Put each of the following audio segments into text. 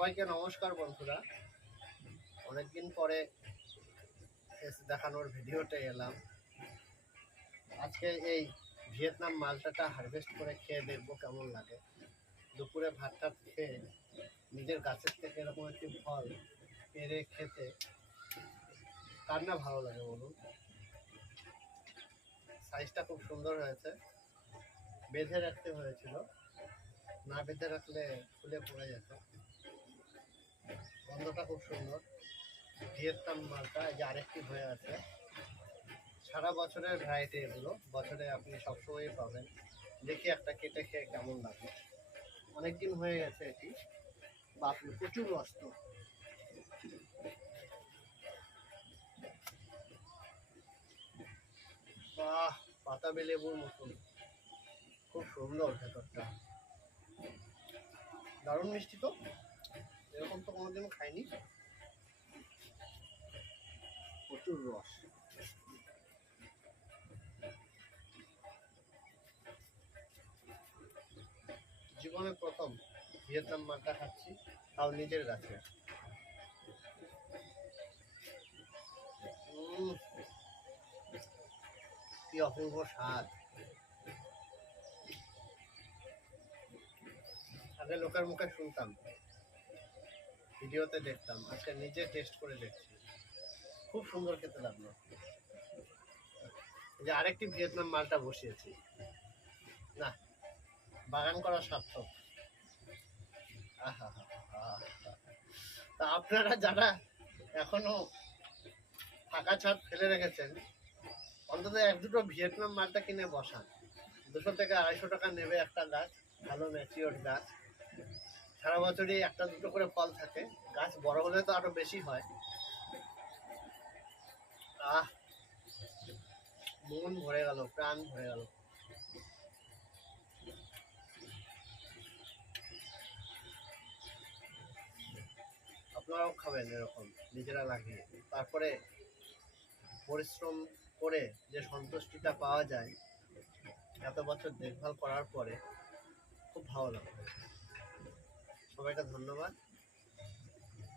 সবাইকে নমস্কার বন্ধুরা। অনেকদিন পরে দেখানোর ভিডিওতে এলাম। আজকে এই ভিয়েতনাম মালটাটা হারভেস্ট করে খেয়ে দেখব কেমন লাগে। দুপুরে ভাতটা খেয়ে নিজের গাছের থেকে এরকম একটি ফল পেরে খেতে কার না ভালো লাগে বলুন? সাইজটা খুব সুন্দর হয়েছে। বেঁধে রাখতে হয়েছিল। না বেঁধে রাখলে ফুলে পড়ে যেত। গন্ধটা খুব সুন্দর। ভিয়েতনাম মালটা, এই যে আরেকটি হয়ে আছে। সারা বছরের ভ্যারাইটি এগুলো, বছরে আপনি সবসময়ই পাবেন। দেখি একটা কেটে খেয়ে কেমন লাগে। অনেকদিন হয়ে গেছে এটি। বাপরে, প্রচুর রস তো বাহ, পাতাবে লেবুর মতন খুব সুন্দর ভেতরটা। দারুণ মিষ্টি তো। খাইনি। প্রচুর রস। জীবনে প্রথম ভিয়েতনাম মালটা খাচ্ছি, তাও নিজের গাছে। কি অপূর্ব স্বাদ। আগে লোকের মুখে শুনতাম। ভিডিওতে দেখতাম, আজকে নিজে টেস্ট করে দেখছি। খুব সুন্দর খেতে লাগল। যে আরেকটি ভিয়েতনাম মালটা বসিয়েছি। না, বাগান করা সার্থক। তা আপনারা যারা এখনও ফাঁকা ছাদ ফেলে রেখেছেন, অন্তত এক দুটো ভিয়েতনাম মালটা কিনে বসান। দুশো থেকে আড়াইশো টাকা নেবে একটা গাছ, ভালো ম্যাচিওর গাছ। সারা বছরই একটা দুটো করে ফল থাকে। গাছ বড় হলে তো আরও বেশি হয়। আহ, মন ভরে গেল, প্রাণ ভরে গেল। আপনারাও খাবেন এরকম, নিজেরা লাগিয়ে। তারপরে পরিশ্রম করে যে সন্তুষ্টিটা পাওয়া যায়, এত বছর দেখভাল করার পরে খুব ভালো লাগবে। সবাইকে ধন্যবাদ।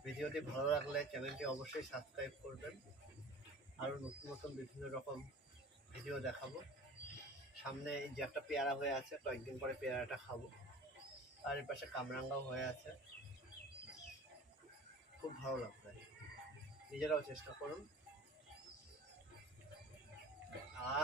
ভিডিওটি ভালো লাগলে চ্যানেলটি অবশ্যই সাবস্ক্রাইব করবেন। আরও নতুন নতুন বিভিন্ন রকম ভিডিও দেখাবো। সামনে যে একটা পেয়ারা হয়ে আছে, কয়েকদিন পরে পেয়ারাটা খাব। আর এর পাশে কামরাঙ্গাও হয়ে আছে। খুব ভালো লাগবে। নিজেরাও চেষ্টা করুন। আহ